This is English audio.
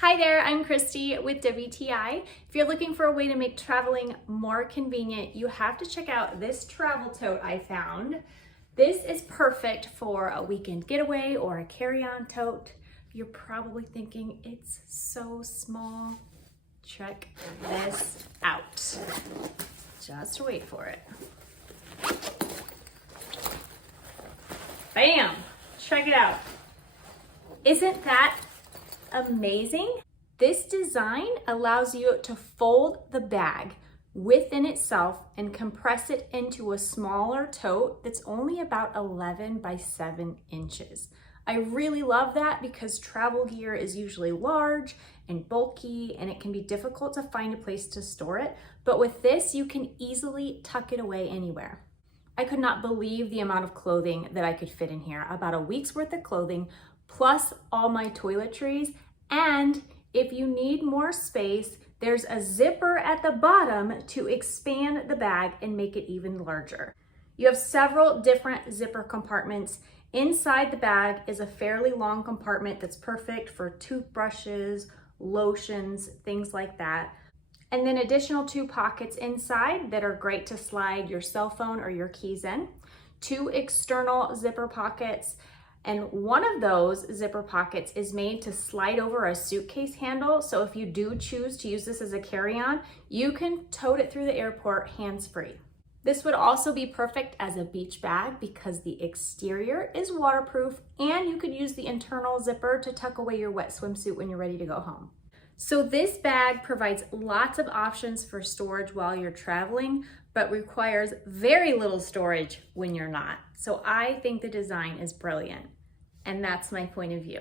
Hi there, I'm Christy with WTI. If you're looking for a way to make traveling more convenient, you have to check out this travel tote I found. This is perfect for a weekend getaway or a carry-on tote. You're probably thinking it's so small. Check this out. Just wait for it. Bam! Check it out. Isn't that amazing? This design allows you to fold the bag within itself and compress it into a smaller tote that's only about 11 by 7 inches. I really love that because travel gear is usually large and bulky and it can be difficult to find a place to store it. But with this, you can easily tuck it away anywhere. I could not believe the amount of clothing that I could fit in here, about a week's worth of clothing, plus all my toiletries. And if you need more space, there's a zipper at the bottom to expand the bag and make it even larger. You have several different zipper compartments. Inside the bag is a fairly long compartment that's perfect for toothbrushes, lotions, things like that. And then additional 2 pockets inside that are great to slide your cell phone or your keys in. 2 external zipper pockets. And one of those zipper pockets is made to slide over a suitcase handle. So if you do choose to use this as a carry-on, you can tote it through the airport hands-free. This would also be perfect as a beach bag because the exterior is waterproof and you could use the internal zipper to tuck away your wet swimsuit when you're ready to go home. So this bag provides lots of options for storage while you're traveling, but requires very little storage when you're not. So I think the design is brilliant, and that's my point of view.